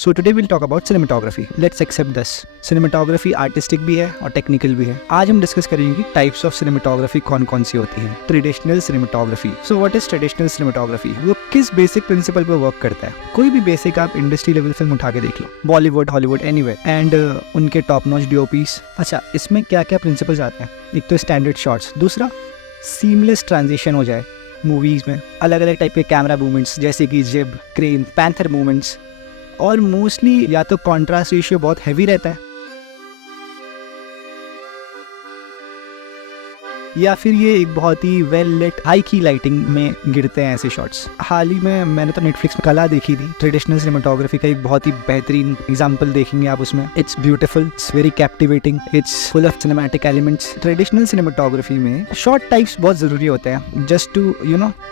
So today will talk about cinematography. Let's accept this, cinematography artistic भी है और technical भी है। आज हम डिस्कस करेंगे कि टाइप्स ऑफ सिनेमेटोग्राफी कौन कौन सी होती है। Traditional cinematography. So what is traditional cinematography? वो किस बेसिक प्रिंसिपल पर वर्क करता है? कोई भी बेसिक आप इंडस्ट्री लेवल फिल्म उठा के देख लो, बॉलीवुड, हॉलीवुड, एनीवे, एंड उनके टॉप नॉच डीओपीज। अच्छा, इसमें क्या क्या प्रिंसिपल्स आते हैं? एक तो स्टैंडर्ड शॉट्स, दूसरा सीमलेस ट्रांजिशन हो जाए मूवीज में, अलग अलग टाइप के कैमरा मूवमेंट्स जैसे कि जिब, क्रेन, पैंथर मूवमेंट्स, और मोस्टली या तो कॉन्ट्रास्ट रेशियो बहुत हैवी रहता है या फिर ये एक बहुत ही वेल लेट हाई की लाइटिंग में गिरते हैं ऐसे शॉट्स। हाल ही में मैंने तो नेटफ्लिक्स में कला देखी थी, ट्रेडिशनल सिनेमेटोग्राफी का एक बहुत ही बेहतरीन एग्जांपल देखेंगे आप उसमें। It's beautiful, it's very captivating, it's full of cinematic elements. Traditional cinematography में शॉर्ट टाइप्स बहुत जरूरी होते हैं just to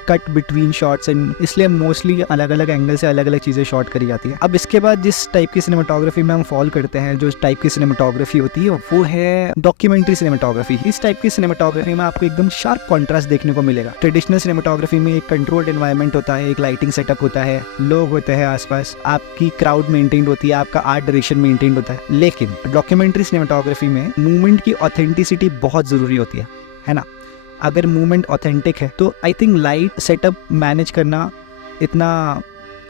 cut between shots, and इसलिए मोस्टली अलग अलग एंगल से अलग अलग चीजें शॉट करी जाती है। अब इसके बाद जिस टाइप की सिनेमेटोग्राफी में हम फॉलो करते हैं, जो टाइप की सिनेमेटोग्राफी होती है वो है डॉक्यूमेंट्री सिनेमेटोग्राफी। इस टाइप की सिनेमेटोग्राफी में आपको एकदम शार्प कॉन्ट्रास्ट देखने को मिलेगा। ट्रेडिशनल सिनेमेटोग्राफी में एक कंट्रोल्ड एनवायरनमेंट होता है, एक लाइटिंग सेटअप होता है, लोग होते हैं आसपास, आपकी क्राउड मेंटेन्ड होती है, आपका आर्ट डायरेक्शन मेंटेन्ड होता है। लेकिन डॉक्यूमेंट्री सिनेमेटोग्राफी में मूवमेंट की ऑथेंटिसिटी बहुत जरूरी होती है ना। अगर मूवमेंट ऑथेंटिक है तो I think light setup manage करना इतना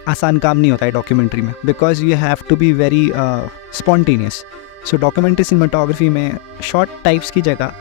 आसान काम नहीं होता है डॉक्यूमेंट्री में, because you have to be very spontaneous. So documentary cinematography में शॉर्ट टाइप्स की जगह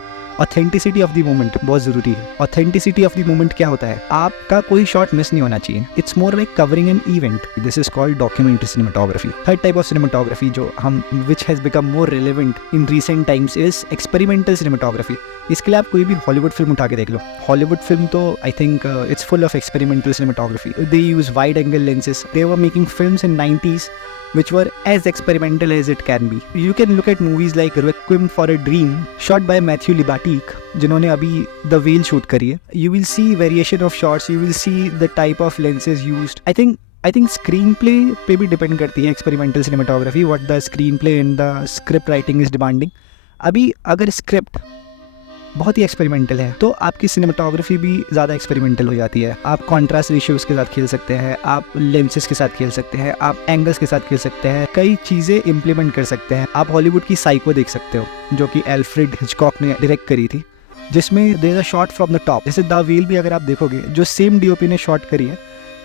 ऑथेंटिसिटी ऑफ द मोमेंट बहुत जरूरी है। ऑथेंटिसिटी ऑफ द मोमेंट क्या होता है? आपका कोई शॉट मिस नहीं होना चाहिए। It's more like covering an event. This is called documentary cinematography. Third type of cinematography जो हम which has become more relevant in recent times is experimental cinematography. इसके लिए आप कोई भी हॉलीवुड फिल्म उठा के देख लो। हॉलीवुड फिल्म तो I think it's full of experimental cinematography. They use wide angle lenses. They were making films in 90s which were as experimental as it can be. You can look at movies like Requiem for a Dream shot by Matthew Libatique, जिन्होंने अभी The Whale shoot करी है। You will see variation of shots, you will see the type of lenses used. I think screenplay पे भी depend करती है experimental cinematography, what the screenplay and the script writing is demanding. अभी अगर script बहुत ही experimental है तो आपकी सिनेमेटोग्राफी भी ज़्यादा एक्सपेरिमेंटल हो जाती है। आप कॉन्ट्रास्ट रेशियोज के साथ खेल सकते हैं, आप लेंसेज के साथ खेल सकते हैं, आप एंगल्स के साथ खेल सकते हैं, कई चीज़ें इम्प्लीमेंट कर सकते हैं। आप हॉलीवुड की साइको देख सकते हो जो कि एल्फ्रेड हिचकॉक ने डायरेक्ट करी थी, जिसमें there is a shot from the top. जैसे द व्हेल भी अगर आप देखोगे जो सेम डीओपी ने शॉट करी है,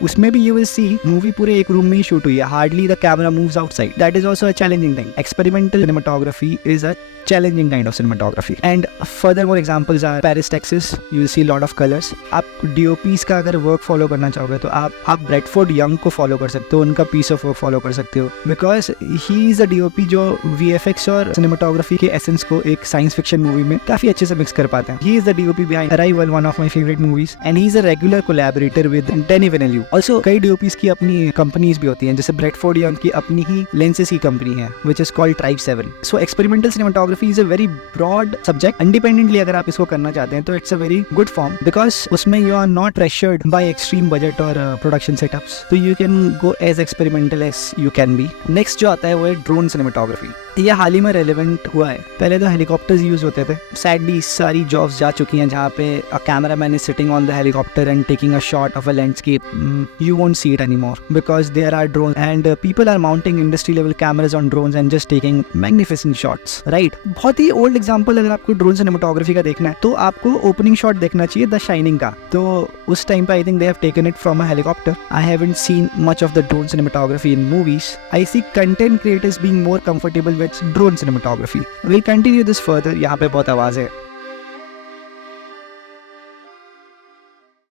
उसमें भी यू विल सी मूवी पूरे एक रूम में ही शूट हुई है, hardly the camera moves outside. That is also a challenging thing. Experimental cinematography is a challenging kind of cinematography, and furthermore examples are Paris, Texas. You will see lot of colors. आप DOPs का अगर work follow करना चाहोगे तो आप Bradford young को follow कर सकते हो, उनका पीस ऑफ वर्क फॉलो कर सकते हो, because he is a DOP जो VFX और सिनेमेटोग्राफी के एसेंस को एक साइंस फिक्शन मूवी में काफी अच्छे से मिक्स कर पाते हैं। He is the DOP behind Arrival, one of my favorite movies, and he is a regular collaborator with Denis Villeneuve. Also कई DOPs की अपनी कंपनीज भी होती हैं, जैसे ब्रैडफोर्ड यंग की अपनी ही लेंसेज की कंपनी है which is called Tribe 7. So experimental cinematography is a very broad subject. Independently अगर आप इसको करना चाहते हैं तो it's a very good form, because उसमें you are not pressured by extreme budget और production setups, so you can go as experimental as you can be. Next जो आता है वो है ड्रोन सिनेमेटोग्राफी। ये हाल ही में रेलेवेंट हुआ है। पहले तो हेलीकॉप्टर्स यूज होते थे, सैडली सारी जॉब्स जा चुकी हैं जहाँ पे a cameraman is sitting on the helicopter and taking a shot of a landscape. You won't see it anymore because there are drone and people are mounting industry level cameras on drones and just taking magnificent shots, right. बहुत ही old example अगर आपको drone cinematography का देखना है तो आपको opening shot देखना चाहिए द शाइनिंग का। तो उस टाइम पे I think they have taken it from a helicopter. I haven't seen much of the drone cinematography in movies. I see content creators being more comfortable with drone cinematography. We'll continue this further. यहाँ पे बहुत आवाज़ है।